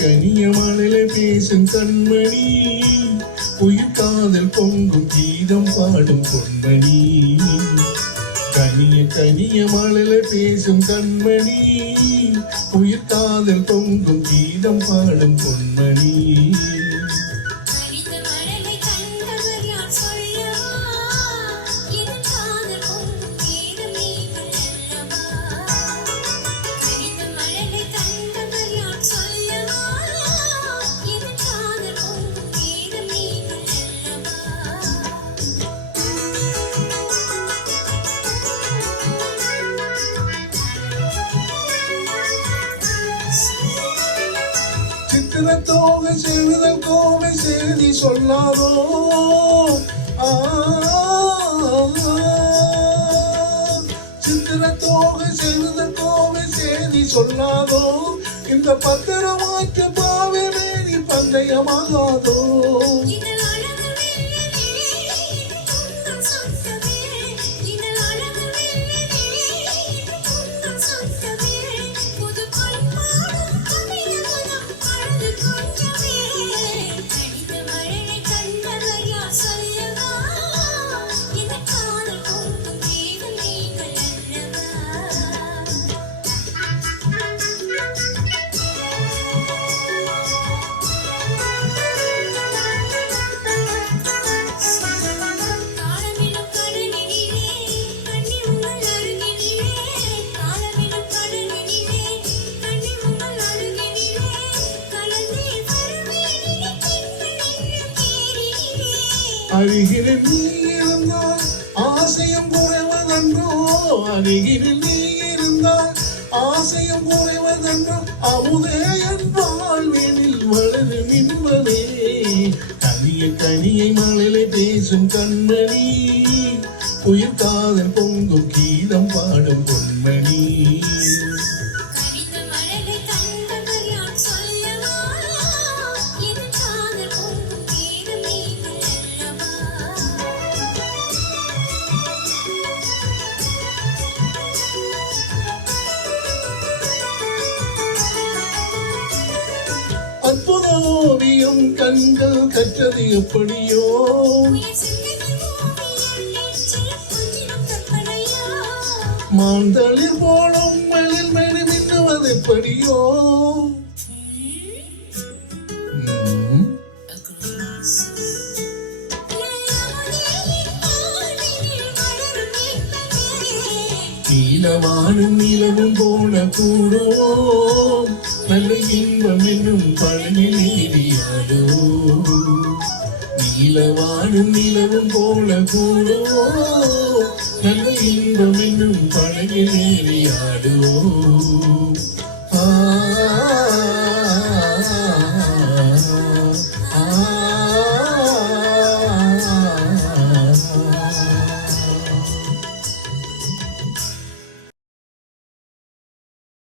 கனிய மழலை பேசும் கண்மணி, உயிர் காதல் பொங்கும் கீதம் பாடும் பொன்மணி. கனிய மழலை பேசும் கண்மணி, உயிர் காதல் பொங்கும் கீதம் பாடும் பொன்மணி. சித்திரத்தோகை செழுதல் கோவை செய்தி சொல்லாதோ, சித்திரத்தோகை செழுதல் கோவை செய்தி சொல்லாதோ, இந்த பத்திரமாற்ற பாவை மேனி பந்தயமாகாதோ. அருகினில் நீ இருந்தால் ஆசையும் குறைவதன்றோ, அருகினில் நீ இருந்தால் ஆசையும் குறைவதன்றோ, அமுதே என்பால் வீணில் வளரும் இன்பமே. கனியை மழலை பேசும் கண்மணி, உயிர் காதல் பொங்கும் கீதம் பாடும் பொன்மணி. அற்புத ஓவியம் கண்கள் கற்றது எப்படியோ, மாந்தளிர் போலும் மலில் மணி மின்னுவது எப்படியோ. நீலவானும் நிலவும் போல கூடுவோம், நல்ல இன்பம் என்னும் பழனில் ஏறியாதோ. நீலவானும் நிலவும் போல கூடுவோம், நல்ல இன்பம் என்னும் பழனில் ஏறியாதோ.